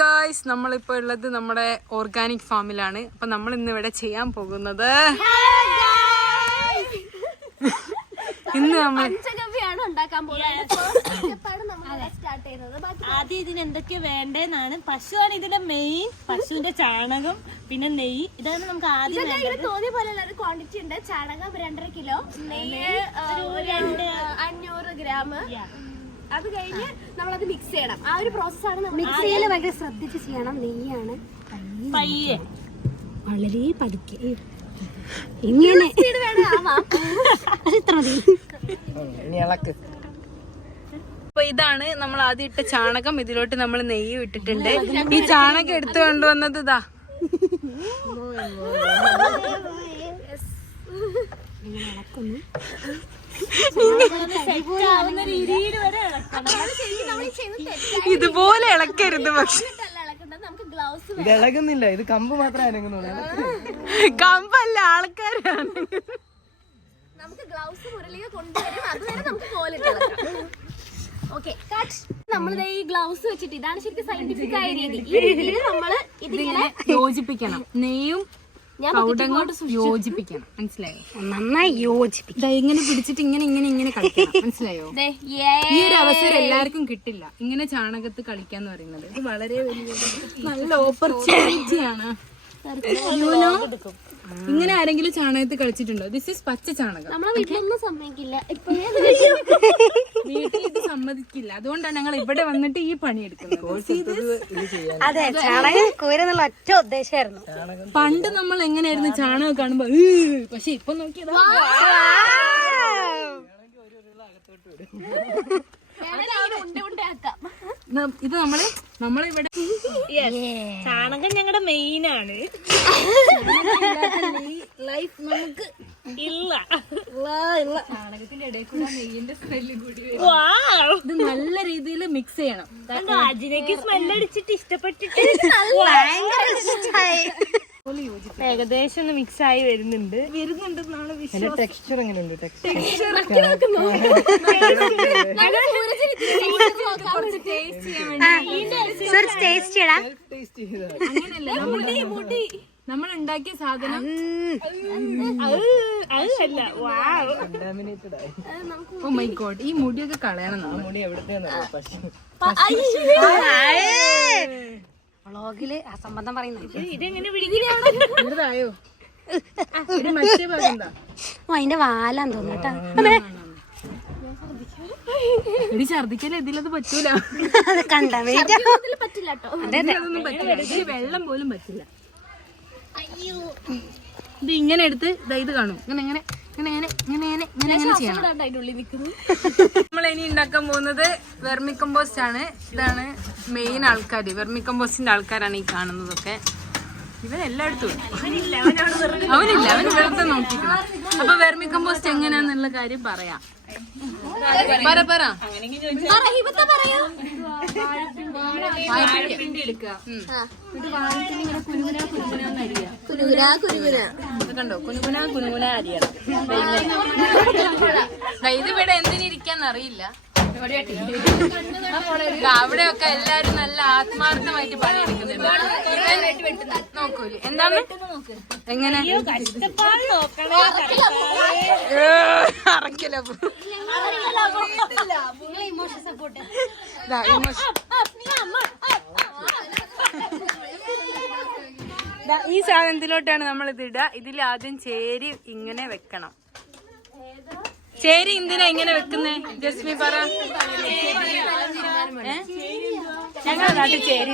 Guys, നമ്മളിപ്പോ ഉള്ളത് നമ്മുടെ ഓർഗാനിക് ഫാമിലാണ്. അപ്പൊ നമ്മൾ ഇന്ന് ഇവിടെ ചെയ്യാൻ പോകുന്നത് ഇന്ന് നമ്മൾ പഞ്ചഗവ്യാണ് ഉണ്ടാക്കാൻ പോകുന്നത്. ആദ്യം ഇതിന് എന്തൊക്കെ വേണ്ടതെന്നാണ്. പശുവാണ് ഇതിന്റെ മെയിൻ. പശുവിന്റെ ചാണകം, പിന്നെ നെയ്യ്, ഇതാണ് നമുക്ക് ആദ്യം തോന്നിയ പോലെ ക്വാണ്ടിറ്റി ഉണ്ട്. ചാണകം 2.5 കിലോ, നെയ്യ് 500 ഗ്രാം. അത് കഴിഞ്ഞ് നമ്മളത് മിക്സ് ചെയ്യണം. ആ ഒരു പ്രോസസ്സാണ്. മിക്സ് ചെയ്യൽ ഭയങ്കര ശ്രദ്ധിച്ച് ചെയ്യണം. നെയ്യാണ് പയ്യെ, വളരെ പതുക്കെ, ഇങ്ങനെ അപ്പൊ ഇതാണ് നമ്മൾ ആദ്യം ഇട്ട ചാണകം. ഇതിലോട്ട് നമ്മൾ നെയ്യ് ഇട്ടിട്ടുണ്ട്. ഈ ചാണകം എടുത്തു കൊണ്ടുവന്നത് ഇതാ. ഇതുപോലെ ഇളക്കരുത്. പക്ഷെ ഇത് ഇളകുന്നില്ല, ഇത് കമ്പ് മാത്രമേ അനങ്ങുന്നുള്ളൂ. കമ്പല്ല, ആൾക്കാരാണ്. നമുക്ക് ഗ്ലൗസ് മുരളിക കൊണ്ടുവരും. അതുവരെ നമുക്ക് കോലിട്ട് ഓക്കെ. നമ്മളിത് ഈ ഗ്ലൗസ് വെച്ചിട്ട്, ഇതാണ് ശരിക്കും സയന്റിഫിക് ആയ രീതി. ഈ രീതിയിൽ നമ്മള് ഇതിങ്ങനെ യോജിപ്പിക്കണം. നെയ്യും പൗഡറും യോജിപ്പിക്കണം. മനസ്സിലായോ? നന്നായി യോജിപ്പിക്കണം. ഇങ്ങനെ പിടിച്ചിട്ട് ഇങ്ങനെ ഇങ്ങനെ ഇങ്ങനെ കളിക്കണം. മനസ്സിലായോ? ഈ ഒരു അവസരം എല്ലാവർക്കും കിട്ടില്ല, ഇങ്ങനെ ചാണകത്ത് കളിക്കാന്ന് പറയുന്നത്. ഇത് വളരെ വലിയ നല്ല ഓപ്പർച്യൂണിറ്റിയാണ്. ഇങ്ങനെ ആരെങ്കിലും ചാണകത്തിൽ കളിച്ചിട്ടുണ്ടോ? ദിസ് ഈസ് പച്ച ചാണകം. നമ്മളെ വീട്ടിലൊന്നും സമ്മതിക്കില്ല. വീട്ടിൽ ഇത് സമ്മതിക്കില്ല. അതുകൊണ്ടാണ് ഞങ്ങൾ ഇവിടെ വന്നിട്ട് ഈ പണി എടുക്കുന്നത്. അതെ, ചാണകം കൂരെന്നുള്ള ഒറ്റ ഉദ്ദേശമായിരുന്നു. പണ്ട് നമ്മൾ എങ്ങനെയായിരുന്നു ചാണകം കാണുമ്പോ, പക്ഷെ ഇപ്പൊ നോക്കിയതാ ഇത് നമ്മളിവിടെ ചാണകം ഞങ്ങളുടെ മെയിനാണ്. ലൈഫ് നമുക്ക് ഇല്ല, ചാണകത്തിന്റെ ഇടയിൽ കൂടെ നെയ്യിന്റെ സ്മെല്ല് കൂടി വരും. ഇത് നല്ല രീതിയിൽ മിക്സ് ചെയ്യണം. അജിനേക്ക് സ്മെല്ലടിച്ചിട്ട് ഇഷ്ടപ്പെട്ടിട്ട് ഏകദേശം ഒന്ന് മിക്സ് ആയി വരുന്നുണ്ട്. ടെക്സ്ചർ എങ്ങനെയുണ്ട്? നമ്മൾ ഉണ്ടാക്കിയ സാധനം ഓ മൈ ഗോഡ്, ഈ മുടിയൊക്കെ കളയണം. മുടി എവിടത്തെയാണോ? വ്ളോഗില് അസംബന്ധം പറയുന്നത്. ഇതെങ്ങനെ പിടിക്കുന്നതായോ? മറ്റേ ഭാഗം എന്താ? അതിന്റെ വാലാന്ന് തോന്നുട്ടാ. ഇടി ഛർദിക്കല്ലേ, ഇതിലത് പറ്റൂല. പറ്റില്ല കേട്ടോ. അതൊന്നും പറ്റില്ല. ഇതിൽ വെള്ളം പോലും പറ്റില്ല. ഇത് ഇങ്ങനെ എടുത്ത് ഇത് കാണും. ഇങ്ങനെ ഇങ്ങനെ ഇങ്ങനെ ഇങ്ങനെ ഇങ്ങനെ ഇങ്ങനെ ഇങ്ങനെ ചെയ്യണം. നമ്മൾ ഇനി ഉണ്ടാക്കാൻ പോകുന്നത് വെർമി കമ്പോസ്റ്റ് ആണ്. ഇതാണ് മെയിൻ ആൾക്കാർ. വെർമി കമ്പോസ്റ്റിന്റെ ആൾക്കാരാണ് ഈ കാണുന്നതൊക്കെ. ഇവരെല്ലായിടത്തും അവനില്ല, അവൻ വെറുതെ നോക്കിക്കണം. അപ്പൊ വെർമി കമ്പോസ്റ്റ് എങ്ങനെയാന്നുള്ള കാര്യം പറയാം. പറ വാഴപ്പിണ്ടി എടുക്കുക. എന്നിട്ട് വാഴപ്പിണ്ടി ഇങ്ങനെ കുനുകുന കുനുകുനാന്ന് അരിയാം. കണ്ടോ, കുനുകുന കുനുകുന അരിയണം. ഇത് ഇവിടെ എന്തിനിരിക്കാന്ന് അറിയില്ല. അവിടെയൊക്കെ എല്ലാരും നല്ല ആത്മാർത്ഥമായിട്ട് പണിയെടുക്കുന്നുണ്ട്. നോക്കൂലേ എന്താണ് എങ്ങനെ അറക്കല ഈ സാധനത്തിലോട്ടാണ് നമ്മൾ ഇത് ഇടുക. ഇതിൽ ആദ്യം ചേരി ഇങ്ങനെ വെക്കണം. ചേരി എന്തിനാ ഇങ്ങനെ വെക്കുന്നേ? ജസ്മി പറ. ഞങ്ങളുടെ നാട്ടിൽ ചേരി